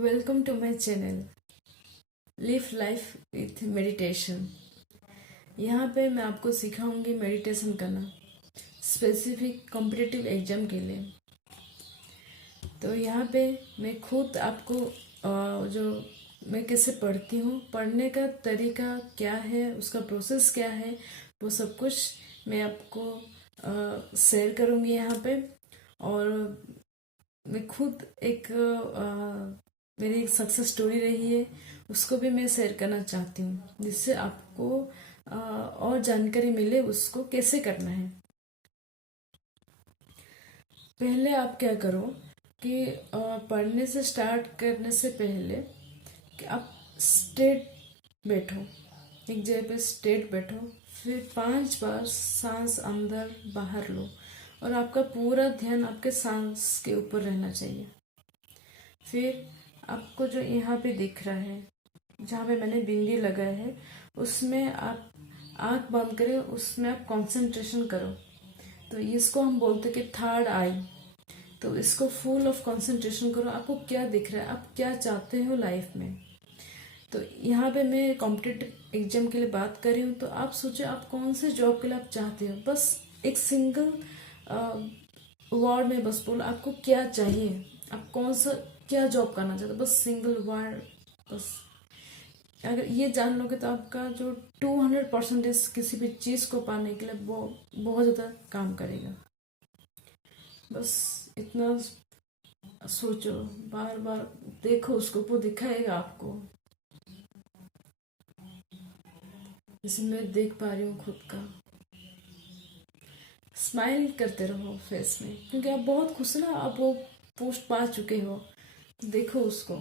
Welcome to my channel live life with meditation. यहाँ पे मैं आपको सिखाऊंगी मेडिटेशन करना स्पेसिफिक कॉम्पिटिटिव एग्जाम के लिए। तो यहाँ पे मैं खुद आपको जो मैं कैसे पढ़ती हूँ, पढ़ने का तरीका क्या है, उसका प्रोसेस क्या है, वो सब कुछ मैं आपको शेयर करूँगी यहाँ पे। और मैं खुद एक मेरी एक सक्सेस स्टोरी रही है, उसको भी मैं शेयर करना चाहती हूँ, जिससे आपको और जानकारी मिले उसको कैसे करना है। पहले आप क्या करो कि पढ़ने से स्टार्ट करने से पहले कि आप स्ट्रेट बैठो, एक जगह पे स्ट्रेट बैठो। फिर 5 बार सांस अंदर बाहर लो और आपका पूरा ध्यान आपके सांस के ऊपर रहना चाहिए। फिर आपको जो यहाँ पे दिख रहा है, जहाँ पे मैंने बिंदी लगाया है, उसमें आप आंख बंद करें, उसमें आप कंसंट्रेशन करो। तो इसको हम बोलते हैं कि थर्ड आई। तो इसको फुल ऑफ कंसंट्रेशन करो। आपको क्या दिख रहा है, आप क्या चाहते हो लाइफ में। तो यहाँ पे मैं कॉम्पिटेटिव एग्जाम के लिए बात कर रही हूँ, तो आप सोचो आप कौन से जॉब के लिए आप चाहते हो। बस एक सिंगल वर्ड में बस बोलो आपको क्या चाहिए, आप कौन सा क्या जॉब करना चाहते हो, बस सिंगल वर्ड। बस अगर ये जान लोगे तो आपका जो 200% किसी भी चीज़ को पाने के लिए वो बहुत ज़्यादा काम करेगा। बस इतना सोचो, बार बार देखो उसको, वो दिखाएगा आपको। जैसे मैं देख पा रही हूँ खुद का। स्माइल करते रहो फेस में, क्योंकि आप बहुत खुश ना, आप वो पोस्ट पा चुके हो। तो देखो उसको।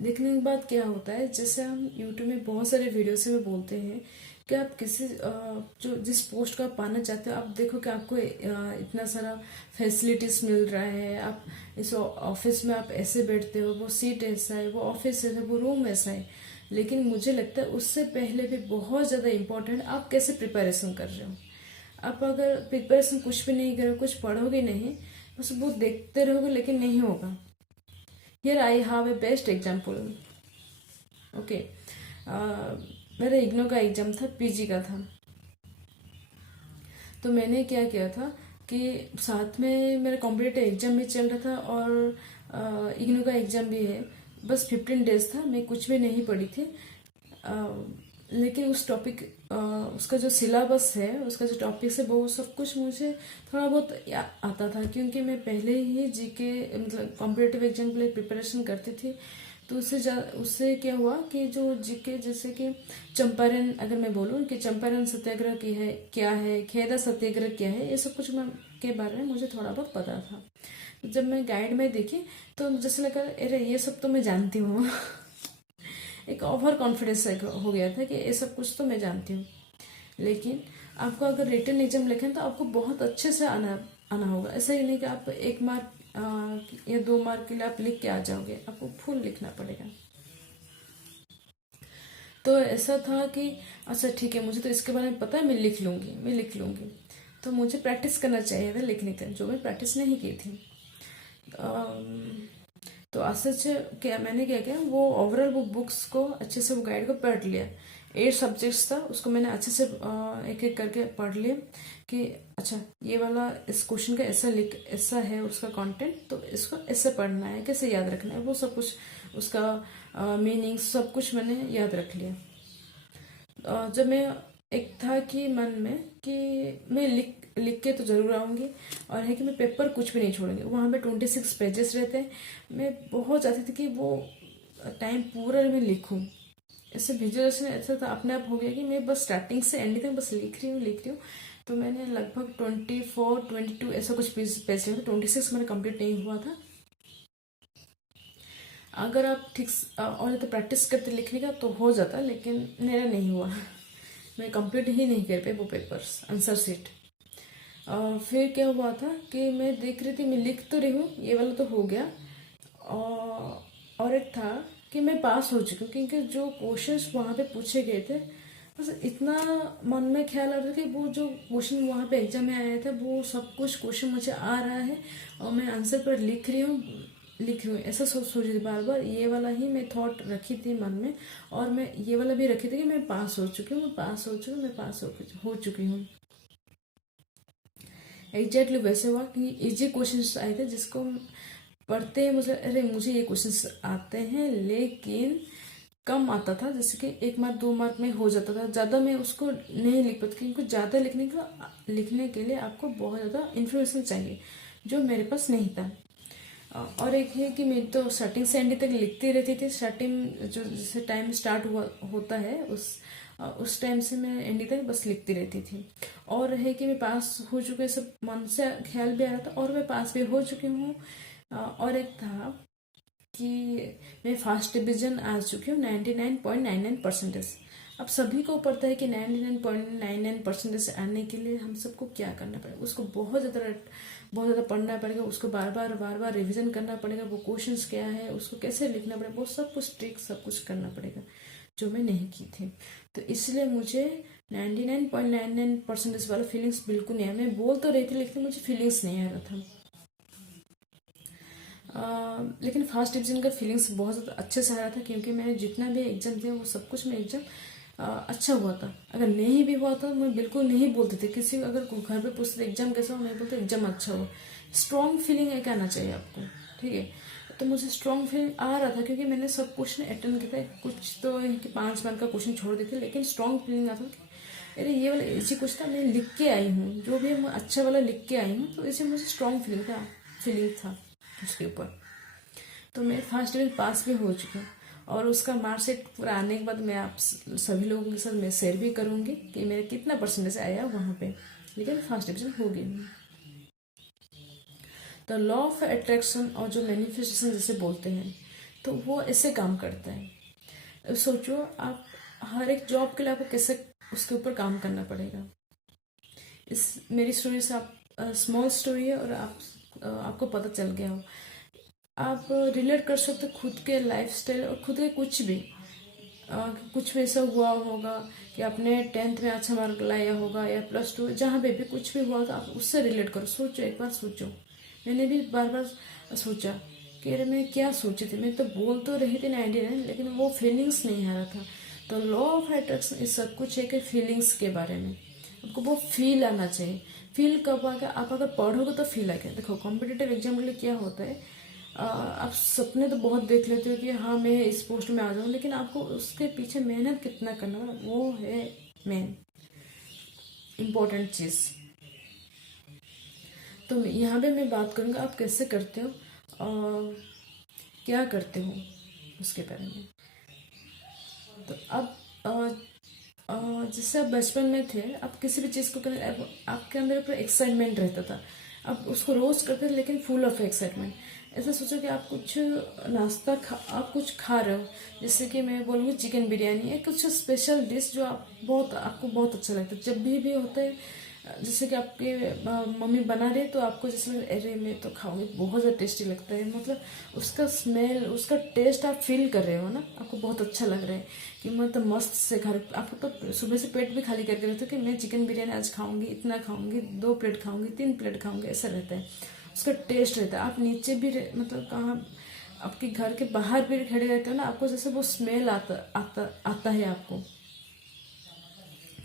देखने के बाद क्या होता है, जैसे हम यूट्यूब में बहुत सारे वीडियो से में बोलते हैं कि आप किसी जो जिस पोस्ट को आप पाना चाहते हो, आप देखो कि आपको इतना सारा फैसिलिटीज मिल रहा है। आप इस ऑफिस में आप ऐसे बैठते हो, वो सीट ऐसा है, वो ऑफिस ऐसा है, वो रूम ऐसा है। लेकिन मुझे लगता है उससे पहले भी बहुत ज़्यादा इम्पोर्टेंट आप कैसे प्रिपरेशन कर रहे हो। आप अगर प्रिपरेशन कुछ भी नहीं करो, कुछ पढ़ोगे नहीं, बस वो देखते रहोगे, लेकिन नहीं होगा। Here I have a best example. Okay, मेरा इग्नो का एग्जाम था, पीजी का था। तो मैंने क्या किया था कि साथ में मेरा कॉम्पिटेटिव एग्जाम भी चल रहा था और इग्नो का एग्जाम भी है। बस 15 डेज था, मैं कुछ भी नहीं पढ़ी थी। लेकिन उस टॉपिक उसका जो सिलेबस है, उसका जो टॉपिक्स है, वो सब कुछ मुझे थोड़ा बहुत आता था, क्योंकि मैं पहले ही जीके मतलब कॉम्पिटेटिव एग्जाम के लिए प्रिपरेशन करती थी। तो उससे क्या हुआ कि जो जीके, जैसे कि चंपारण, अगर मैं बोलूँ कि चंपारण सत्याग्रह की है क्या है, खेदा सत्याग्रह क्या है, ये सब कुछ के बारे में मुझे थोड़ा बहुत पता था। जब मैं गाइड में देखी तो जैसे लगा अरे ये सब तो मैं जानती हूँ। एक ओवर कॉन्फिडेंस हो गया था कि ये सब कुछ तो मैं जानती हूँ। लेकिन आपको अगर रिटन एग्जाम लिखें तो आपको बहुत अच्छे से आना आना होगा। ऐसा ही नहीं कि आप 1 मार्क या 2 मार्क के लिए आप लिख के आ जाओगे, आपको फुल लिखना पड़ेगा। तो ऐसा था कि अच्छा ठीक है, मुझे तो इसके बारे में पता है, मैं लिख लूँगी। तो मुझे प्रैक्टिस करना चाहिए था लिखने का, जो मैं प्रैक्टिस नहीं की थी। तो अच्छे से क्या मैंने क्या किया, वो ओवरऑल वो बुक्स को अच्छे से, वो गाइड को पढ़ लिया। 8 सब्जेक्ट्स था, उसको मैंने अच्छे से एक एक करके पढ़ लिया कि अच्छा ये वाला इस क्वेश्चन का ऐसा है उसका कंटेंट, तो इसको ऐसे पढ़ना है, कैसे याद रखना है, वो सब कुछ उसका मीनिंग सब कुछ मैंने याद रख लिया। जब मैं एक था कि मन में कि मैं लिख लिख के तो जरूर आऊंगी, और है कि मैं पेपर कुछ भी नहीं छोड़ूंगी। वहाँ पे 26 पेजेस रहते हैं। मैं बहुत चाहती थी कि वो टाइम पूरा मैं लिखूं। ऐसे विजुअलाइजेशन ऐसा था, अपने आप हो गया कि मैं बस स्टार्टिंग से एंडिंग तक बस लिख रही हूँ। तो मैंने लगभग 24 22 ऐसा कुछ पेज लिखा था। 26 मेरा कंप्लीट नहीं हुआ था। अगर आप ठीक और तो प्रैक्टिस करते लिखने का तो हो जाता, लेकिन मेरा नहीं हुआ। मैं कंप्लीट ही नहीं कर पाई वो पेपर्स, आंसर शीट। फिर क्या हुआ था कि मैं देख रही थी, मैं लिख तो रही हूँ, ये वाला तो हो गया। और एक था कि मैं पास हो चुकी हूँ, क्योंकि जो क्वेश्चंस वहाँ पे पूछे गए थे, बस इतना मन में ख्याल आ रहा था कि वो जो क्वेश्चन वहाँ पे एग्जाम में आया था, वो सब कुछ क्वेश्चन मुझे आ रहा है और मैं आंसर पर लिख रही हूँ। लिख रही हूँ, ऐसा सोच रही थी बार बार, ये वाला ही मैं थॉट रखी थी मन में, और मैं ये वाला भी रखी थी कि मैं पास हो चुकी हूँ, मैं पास हो चुकी हूँ, मैं पास हो चुकी हूँ। एग्जैक्टली वैसे हुआ कि इजी क्वेश्चंस आए थे जिसको पढ़ते ही मुझे, अरे मुझे ये क्वेश्चंस आते हैं, लेकिन कम आता था, जैसे कि 1 मार्क 2 मार्क में हो जाता था, ज़्यादा मैं उसको नहीं लिख पाती, क्योंकि ज़्यादा लिखने के लिए आपको बहुत ज़्यादा इन्फॉर्मेशन चाहिए, जो मेरे पास नहीं था। और एक है कि मैं तो स्टार्टिंग से एंड तक लिखती रहती थी, स्टार्टिंग जो जैसे टाइम स्टार्ट हुआ होता है उस टाइम से मैं एंड तक बस लिखती रहती थी। और है कि मैं पास हो चुके, सब मन से ख्याल भी आ रहा था, और मैं पास भी हो चुकी हूँ। और एक था कि मैं फर्स्ट डिवीजन आ चुकी हूँ 99.99%। अब सभी को पता है कि 99.99% आने के लिए हम सबको क्या करना पड़ेगा, उसको बहुत ज़्यादा पढ़ना पड़ेगा, उसको बार बार रिवीजन करना पड़ेगा, वो क्वेश्चंस क्या है, उसको कैसे लिखना पड़ेगा, वो सब कुछ ट्रिक सब कुछ करना पड़ेगा, जो मैं नहीं की थी। तो इसलिए मुझे 99.99% वाला फीलिंग्स बिल्कुल नहीं आया। मैं बोल तो रही थी, लेकिन मुझे फीलिंग्स नहीं आ रहा था। लेकिन फर्स्ट डिवीजन का फीलिंग्स बहुत ज़्यादा अच्छे से आ रहा था, क्योंकि मैंने जितना भी एग्जाम दिया वो सब कुछ में एग्जाम अच्छा हुआ था। अगर नहीं भी हुआ था मैं बिल्कुल नहीं बोलती थी, किसी अगर घर पे पूछते एग्जाम कैसा हो, मैं बोलते एग्जाम अच्छा हुआ। स्ट्रॉन्ग फीलिंग एक आना चाहिए आपको, ठीक है। तो मुझे स्ट्रॉन्ग फीलिंग आ रहा था, क्योंकि मैंने सब क्वेश्चन अटेंड किया था, कुछ तो है कि 5 मार्क का क्वेश्चन छोड़ देते, लेकिन स्ट्रॉन्ग फीलिंग आता था कि अरे ये वाला इसी कुछ था, मैं लिख के आई हूँ, जो भी मैं अच्छा वाला लिख के आई हूँ, तो इसे मुझे स्ट्रॉन्ग फीलिंग था उसके ऊपर। तो मैं फर्स्ट डिवीजन पास भी हो चुकी हूँ, और उसका मार्कशीट पूरा आने के बाद मैं आप सभी लोगों के साथ मैं शेयर भी करूँगी कि मेरे कितना परसेंटेज आया वहाँ पे, लेकिन फर्स्ट डिवीजन हो गई हूँ। तो लॉ ऑफ अट्रैक्शन और जो मैनिफेस्टेशन जैसे बोलते हैं, तो वो ऐसे काम करता है। सोचो आप, हर एक जॉब के लिए आपको कैसे उसके ऊपर काम करना पड़ेगा। इस मेरी स्टोरी से आप, स्मॉल स्टोरी है और आपको पता चल गया हो, आप रिलेट कर सकते हो खुद के लाइफस्टाइल और खुद के कुछ भी। कुछ भी ऐसा हुआ होगा कि आपने 10th में अच्छा मार्क लाया होगा, या +2, जहाँ पे भी कुछ भी हुआ तो आप उससे रिलेट करो। सोचो, एक बार सोचो। मैंने भी बार बार सोचा कि अरे मैं क्या सोची थी, मैं तो बोल तो रही थी 99, लेकिन वो फीलिंग्स नहीं आ रहा था। तो लॉ ऑफ अट्रैक्शन इस सब कुछ है कि फीलिंग्स के बारे में आपको वो फील आना चाहिए। फील कब आएगा, आप अगर पढ़ोगे तो फील आएगा। देखो कॉम्पिटिटिव एग्जाम के लिए क्या होता है, आप सपने तो बहुत देख लेते हो कि हाँ मैं इस पोस्ट में आ जाऊँ, लेकिन आपको उसके पीछे मेहनत कितना करना पड़ा, वो है मेन इम्पोर्टेंट चीज़। तो यहाँ पे मैं बात करूँगा आप कैसे करते हो और क्या करते हो उसके बारे में। तो अब जैसे आप बचपन में थे, आप किसी भी चीज़ को करने, आपके अंदर पूरा एक्साइटमेंट रहता था, आप उसको रोज करते थे, लेकिन फुल ऑफ एक्साइटमेंट। ऐसा सोचो कि आप कुछ आप कुछ खा रहे हो, जैसे कि मैं बोलूँगी चिकन बिरयानी है, कुछ स्पेशल डिश जो आपको बहुत अच्छा लगता है। जब भी होता है, जैसे कि आपके मम्मी बना रहे, तो आपको जैसे लग अरे मैं तो खाऊंगी, बहुत ज़्यादा टेस्टी लगता है, मतलब उसका स्मेल, उसका टेस्ट आप फील कर रहे हो ना, आपको बहुत अच्छा लग रहा है कि मतलब मस्त से घर आपको तो सुबह से पेट भी खाली करके रहते हो कि मैं चिकन बिरयानी आज खाऊंगी, इतना खाऊंगी, 2 प्लेट खाऊंगी, 3 प्लेट खाऊंगी, ऐसा रहता है। उसका टेस्ट रहता है। आप नीचे भी मतलब कहाँ, आपके घर के बाहर भी खड़े रहते हो ना, आपको जैसे वो स्मेल आता है आपको।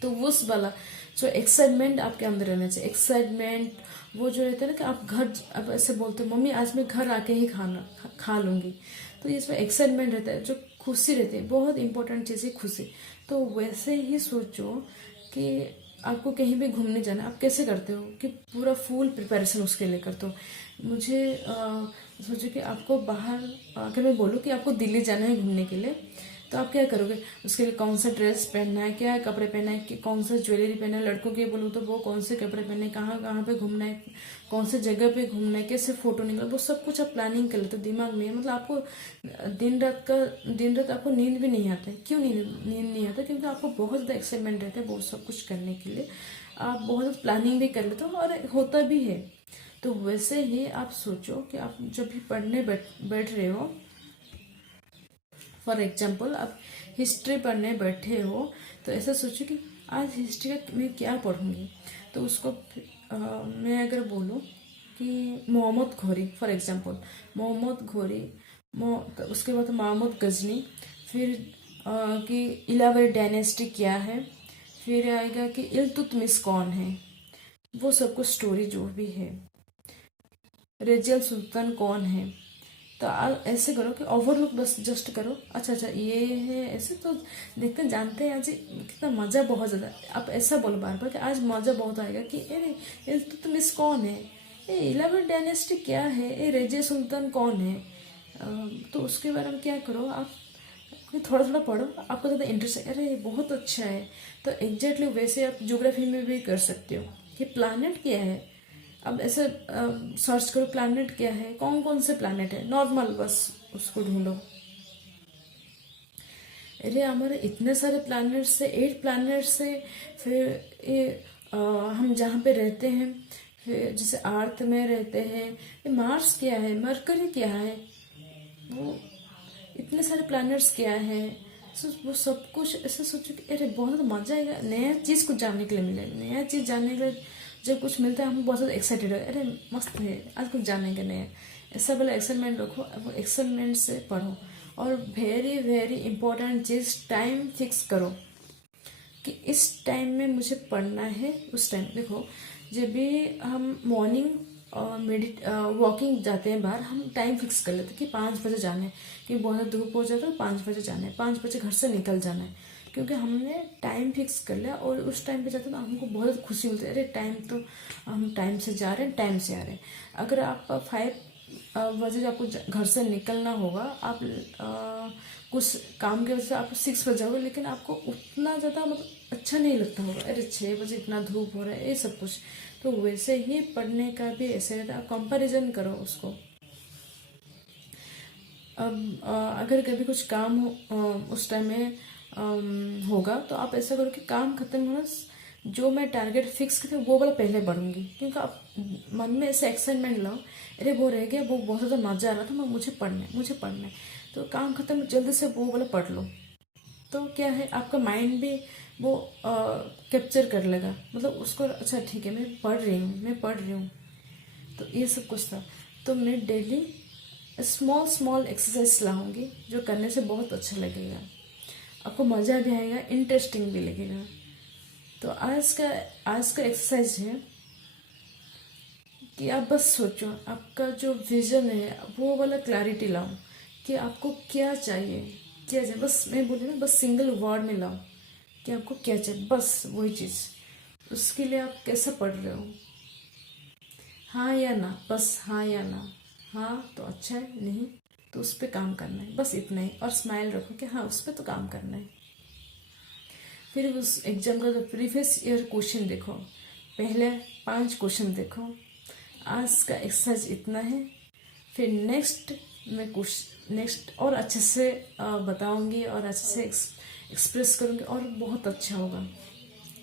तो उस वाला जो एक्साइटमेंट आपके अंदर रहना चाहिए, एक्साइटमेंट वो जो रहता है ना कि आप घर, अब ऐसे बोलते हो मम्मी आज मैं घर आके ही खा लूंगी, तो इसमें एक्साइटमेंट रहता है, जो खुशी रहती है, बहुत इंपॉर्टेंट चीज़ है खुशी। तो वैसे ही सोचो कि आपको कहीं भी घूमने जाना, आप कैसे करते हो कि पूरा फुल प्रिपरेशन उसके लिए करते हो। मुझे सोचो कि आपको बाहर, अगर मैं बोलूँ कि आपको दिल्ली जाना है घूमने के लिए, तो आप क्या करोगे, उसके लिए कौन सा ड्रेस पहनना है, क्या कपड़े पहनना है, कि कौन सा ज्वेलरी पहनना है, लड़कों के बोलूँ तो वो कौन से कपड़े पहनने, कहाँ कहाँ पे घूमना है, कौन से जगह पे घूमना है, कैसे फोटो निकल, वो सब कुछ आप प्लानिंग कर लेते हो दिमाग में। मतलब आपको दिन रात आपको नींद भी नहीं आता है। क्यों नींद नहीं आता, क्योंकि आपको बहुत ज़्यादा एक्साइटमेंट रहता है वो सब कुछ करने के लिए। आप बहुत प्लानिंग भी कर लेते हो और होता भी है। तो वैसे ही आप सोचो कि आप जब भी पढ़ने बैठ रहे हो, फॉर एग्जाम्पल आप हिस्ट्री पढ़ने बैठे हो, तो ऐसा सोचो कि आज हिस्ट्री का मैं क्या पढ़ूंगी। तो उसको मैं अगर बोलूँ कि मोहम्मद घोरी, फॉर एग्जांपल मोहम्मद घोरी, उसके बाद महमूद गजनी, फिर कि इलावरी डायनेस्टी क्या है, फिर आएगा कि इल्तुतमिश कौन है, वो सब कुछ स्टोरी जो भी है, रेजियल सुल्तान कौन है। तो आप ऐसे करो कि ओवरलुक बस जस्ट करो, अच्छा अच्छा ये है ऐसे, तो देखते जानते हैं आज कितना मज़ा, बहुत ज़्यादा। आप ऐसा बोलो बार बार कि आज मज़ा बहुत आएगा कि अरे इल्तुतमिश कौन है, ये इलेवन डायनेस्टी क्या है, ये रेजिया सुल्तान कौन है। तो उसके बारे में क्या करो आप, थोड़ा थोड़ा पढ़ो, आपको ज़्यादा इंटरेस्ट है, अरे ये बहुत अच्छा है। तो एग्जैक्टली वैसे आप ज्योग्राफी में भी कर सकते हो कि प्लानट क्या है। अब ऐसे सर्च करो प्लानट क्या है, कौन कौन से प्लानट है, नॉर्मल बस उसको ढूंढो। अरे हमारे इतने सारे प्लानट से, 8 प्लानट से, फिर ये हम जहाँ पे रहते हैं, फिर जैसे अर्थ में रहते हैं, ये मार्स क्या है, मरकरी क्या है, वो इतने सारे प्लैनेट्स क्या है। वो सब कुछ ऐसे सोचो कि अरे बहुत मजा आएगा, नया चीज़ कुछ जानने के लिए मिले, नया चीज़ जानने के लिए जब कुछ मिलता है हम बहुत ज़्यादा एक्साइटेड हो, अरे मस्त है आज कुछ जानेंगे नया, ऐसा वाला एक्साइटमेंट रखो। वो एक्साइटमेंट से पढ़ो। और वेरी वेरी इंपॉर्टेंट चीज़, टाइम फिक्स करो कि इस टाइम में मुझे पढ़ना है। उस टाइम देखो, जब भी हम मॉर्निंग वॉकिंग जाते हैं बाहर, हम टाइम फिक्स कर लेते हैं कि 5 बजे जाना है, क्योंकि बहुत धूप हो जाता है, 5 बजे जाना है, 5 बजे घर से निकल जाना है, क्योंकि हमने टाइम फिक्स कर लिया। और उस टाइम पे जाते हैं तो हमको बहुत खुशी मिलती है, अरे टाइम तो हम टाइम से जा रहे हैं, टाइम से आ रहे हैं। अगर आप 5 बजे आपको घर से निकलना होगा, आप कुछ काम की वजह से आप 6 बजे जाओगे, लेकिन आपको उतना ज़्यादा मतलब अच्छा नहीं लगता होगा, अरे 6 बजे इतना धूप हो रहा है, ये सब कुछ। तो वैसे ही पढ़ने का भी ऐसे रहता है, कंपैरिजन करो उसको। अब अगर कभी कुछ काम उस टाइम में होगा, तो आप ऐसा करो कि काम खत्म होना, जो मैं टारगेट फिक्स करती हूँ वो वाला पहले बढ़ूंगी, क्योंकि आप मन में ऐसे एक्साइटमेंट लाओ, अरे वो रह गया, वो बहुत ज़्यादा मजा आ रहा था, मैं मुझे पढ़ना है, मुझे पढ़ना है। तो काम खत्म जल्दी से वो वाला पढ़ लो, तो क्या है आपका माइंड भी वो कैप्चर कर लेगा, मतलब उसको, अच्छा ठीक है मैं पढ़ रही हूँ, मैं पढ़ रही हूँ। तो ये सब कुछ था। तो मैं डेली स्मॉल स्मॉल एक्सरसाइज लाऊंगी, जो करने से बहुत अच्छा लगेगा, आपको मज़ा भी आएगा, इंटरेस्टिंग भी लगेगा। तो आज का एक्सरसाइज है कि आप बस सोचो, आपका जो विजन है वो वाला क्लैरिटी लाओ कि आपको क्या चाहिए, क्या चाहिए, बस मैं बोली ना, बस सिंगल वर्ड में लाओ कि आपको क्या चाहिए, बस वही चीज़। उसके लिए आप कैसे पढ़ रहे हो, हाँ या ना, बस हाँ या ना, हाँ तो अच्छा है, नहीं तो उस पर काम करना है, बस इतना ही। और स्माइल रखो कि हाँ उस पर तो काम करना है। फिर उस एग्जाम का जो प्रीवियस ईयर क्वेश्चन देखो, पहले 5 क्वेश्चन देखो। आज का एक्सरसाइज इतना है, फिर नेक्स्ट मैं कुछ नेक्स्ट और अच्छे से बताऊंगी और अच्छे से एक्सप्रेस करूंगी और बहुत अच्छा होगा।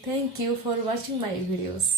Thank you for watching my videos.